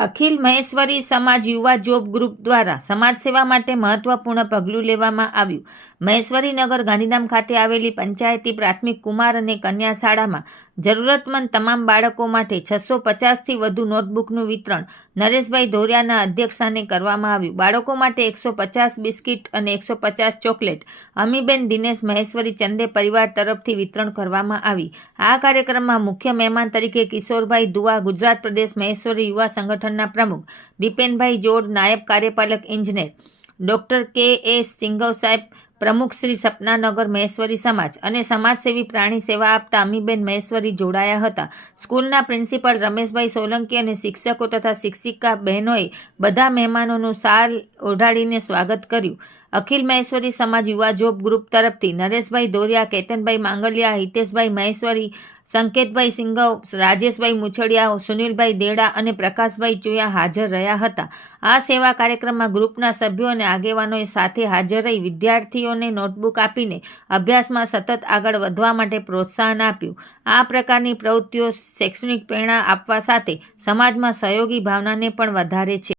અખિલ મહેશ્વરી સમાજ યુવા job group દ્વારા સમાજ સેવા માટે મહત્વપૂર્ણ પગલું લેવામાં આવ્યું. મહેશ્વરીનગર ગાંધીધામ ખાતે આવેલી પંચાયતી પ્રાથમિક કુમાર અને કન્યા શાળામાં જરૂરતમંદ તમામ બાળકો માટે 650થી વધુ નોટબુકનું વિતરણ નરેશભાઈ ધોરિયાના અધ્યક્ષસ્થાને કરવામાં આવ્યું. બાળકો માટે 150 બિસ્કિટ અને 150 ચોકલેટ અમીબેન દિનેશ મહેશ્વરી ચંદે પરિવાર તરફથી વિતરણ કરવામાં આવી. આ કાર્યક્રમમાં મુખ્ય મહેમાન તરીકે કિશોરભાઈ દુઆ, ગુજરાત પ્રદેશ મહેશ્વરી યુવા સંગઠનના પ્રમુખ દીપેનભાઈ જોડ, નાયબ કાર્યપાલક ઇજનેર ડોક્ટર કે.એસ. સિંઘવ સાહેબ, પ્રમુખ શ્રી સપનાનગર મહેશ્વરી સમાજ અને સમાજસેવી પ્રાણી સેવા આપતા અમીબેન મહેશ્વરી જોડાયા હતા. સ્કૂલના પ્રિન્સિપલ રમેશભાઈ સોલંકી અને શિક્ષકો તથા શિક્ષિકા બહેનોએ બધા મહેમાનોનું શાલ ઓઢાડીને સ્વાગત કર્યું. અખિલ મહેશ્વરી સમાજ યુવા જોબ ગ્રુપ તરફથી નરેશભાઈ ધોરિયા, કેતનભાઈ માંગલિયા, હિતેશભાઈ મહેશ્વરી, સંકેતભાઈ સિંઘવ, રાજેશભાઈ મુછડિયા, સુનિલભાઈ દેડા અને પ્રકાશભાઈ ચુયા હાજર રહ્યા હતા. આ સેવા કાર્યક્રમમાં ગ્રુપના સભ્યો અને આગેવાનોએ સાથે હાજર રહી વિદ્યાર્થીઓને નોટબુક આપીને અભ્યાસમાં સતત આગળ વધવા માટે પ્રોત્સાહન આપ્યું. આ પ્રકારની પ્રવૃત્તિઓ શૈક્ષણિક પ્રેરણા આપવા સાથે સમાજમાં સહયોગી ભાવનાને પણ વધારે છે.